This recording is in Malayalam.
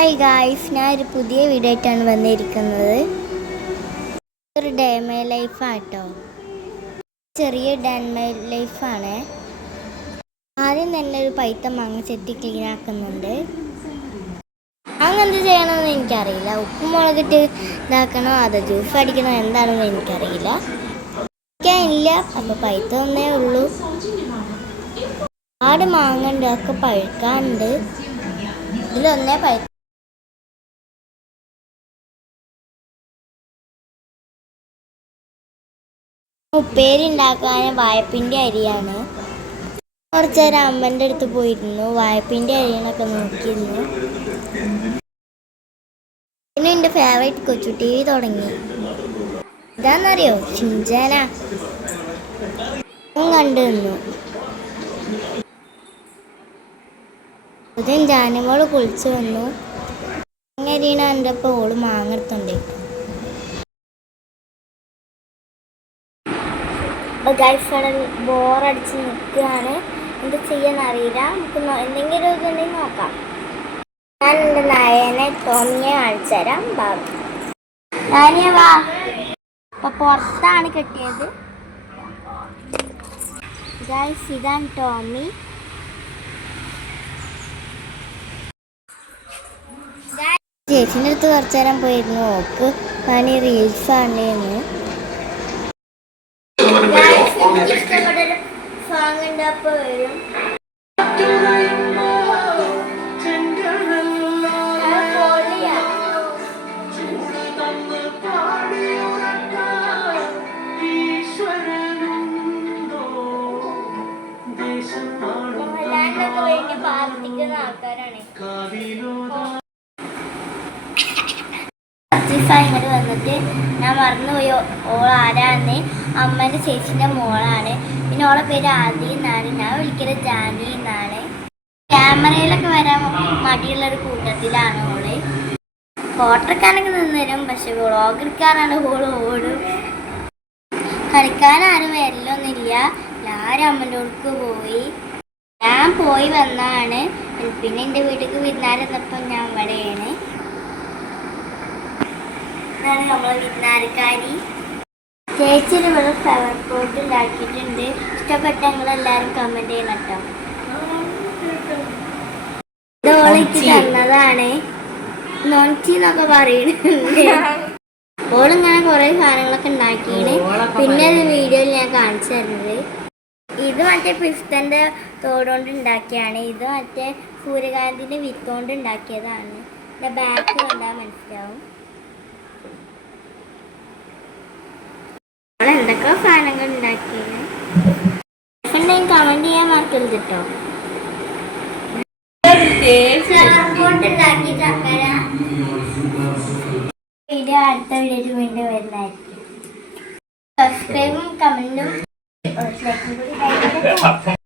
ഹായ് ഗായ്സ്, ഞാനൊരു പുതിയ വീഡിയോ ആയിട്ടാണ് വന്നിരിക്കുന്നത്. ഒരു ഡേ മൈ ലൈഫാട്ടോ. ചെറിയ ഡേ മൈ ലൈഫാണ്. ആദ്യം തന്നെ ഒരു പൈത്ത മാങ്ങ ചെത്തി ക്ലീൻ ആക്കുന്നുണ്ട്. അങ്ങനെന്ത് ചെയ്യണമെന്ന് എനിക്കറിയില്ല. ഉപ്പും മുളകിട്ട് ഇതാക്കണോ അതോ ജ്യൂസ് അടിക്കണോ എന്താണെന്ന് എനിക്കറിയില്ല. ഇല്ല, അപ്പോൾ പൈത്ത ഒന്നേ ഉള്ളൂ. ആട് മാങ്ങ ഉണ്ട്, ഒക്കെ പഴുക്കാനുണ്ട്. ഇതിലൊന്നേ പഴുത്ത ഉപ്പേരി ഉണ്ടാക്കാൻ വാഴപ്പിൻ്റെ അരിയാണ്. കുറച്ച് നേരം അമ്മൻ്റെ അടുത്ത് പോയിരുന്നു, വാഴപ്പിൻ്റെ അരിയണൊക്കെ നോക്കിയിരുന്നു. പിന്നെ എൻ്റെ ഫേവറേറ്റ് കൊച്ചു ടി വി തുടങ്ങി. ഇതാണെന്നറിയോ, ഷിൻചാന കണ്ടു നിന്നു. അതും ജാനുമോള് കുളിച്ച് വന്നു. മാങ്ങ എൻ്റെ ഒപ്പം ഓള് മാങ്ങ എടുത്തോണ്ടേ. ബോറടിച്ച് നിൽക്കുകയാണ്. എന്ത് ചെയ്യാന്നറിയില്ല. നമുക്ക് എന്തെങ്കിലും ഇതുണ്ടെങ്കിൽ നോക്കാം. ഞാൻ എൻ്റെ നായനെ ടോമിയെ കാണിച്ചു തരാം. നാനിയ വാ. അപ്പം പുറത്താണ് കെട്ടിയത്. ഗൈസ്, ഇതാണ് ടോമി. ചേച്ചിൻ്റെ അടുത്ത് കുറച്ചു നേരം പോയിരുന്നു. ഓക്ക് പണി റീൽസ് ആണെന്ന്. ഇഷ്ടപ്പെട്ടൊരു സോങ് ഉണ്ട്, അപ്പോൾ വരും. പ്രാർത്ഥിക്കുന്ന ആൾക്കാരാണ്. ഇങ്ങോട്ട് വന്നിട്ട് ഞാൻ മറന്നുപോയി ഓളാരാന്ന്. അമ്മേൻ്റെ ചേച്ചിൻ്റെ മോളാണ്. പിന്നെ ഓളെ പേര് ആദി എന്നാണ്. ഞാൻ വിളിക്കുന്നത് ജാനി എന്നാണ്. ക്യാമറയിലൊക്കെ വരാൻ മടിയുള്ളൊരു കൂട്ടത്തിലാണ് ഓള്. ഫോട്ടോക്കാനൊക്കെ നിന്നുതരും, പക്ഷെ വ്ളോഗ് എടുക്കാനാണ് ഓടും. കളിക്കാൻ ആരും വരലൊന്നുമില്ല. എല്ലാവരും അമ്മൻ്റെ അടുക്ക് പോയി. ഞാൻ പോയി വന്നതാണ്. പിന്നെ എൻ്റെ വീട്ടിലേക്ക് വിരുന്നാരെന്നപ്പോൾ ഞാൻ ഇവിടെയാണ്. ഇതാണ് നമ്മളെ വിരുന്നാരക്കാരി. ചേച്ചിന് ഇവിടെ ഫ്ലവർ പോട്ട് ഉണ്ടാക്കിയിട്ടുണ്ട്. ഇഷ്ടപ്പെട്ട ഞങ്ങളെല്ലാവരും കമൻറ്റ് ചെയ്യണം കേട്ടോ. ഇതോളിക്ക് തന്നതാണ്. നോൻറ്റി എന്നൊക്കെ പറയുന്നുണ്ട്. ഓളിങ്ങനെ കുറേ സാധനങ്ങളൊക്കെ ഉണ്ടാക്കിയാണ്. പിന്നെ ഒരു വീഡിയോയിൽ ഞാൻ കാണിച്ചു തരുന്നത്. ഇത് മറ്റേ പിസ്തൻ്റെ തോടുകൊണ്ട് ഉണ്ടാക്കിയാണ്. ഇത് മറ്റേ സൂര്യകാന്തിൻ്റെ വിത്തുകൊണ്ട് ഉണ്ടാക്കിയതാണ്. ഇതിൻ്റെ ബാക്ക് കണ്ടാൽ മനസ്സിലാവും. എന്തൊക്കെ സാധനങ്ങൾ ഉണ്ടാക്കിയത് ഉണ്ടെങ്കിൽ കമൻറ്റ് ചെയ്യാൻ മറക്കരുത് കേട്ടോ. വീഡിയോ അടുത്ത വീഡിയോയിൽ വീണ്ടും വരുന്നതായിരിക്കും. സബ്സ്ക്രൈബും കമൻറ്റും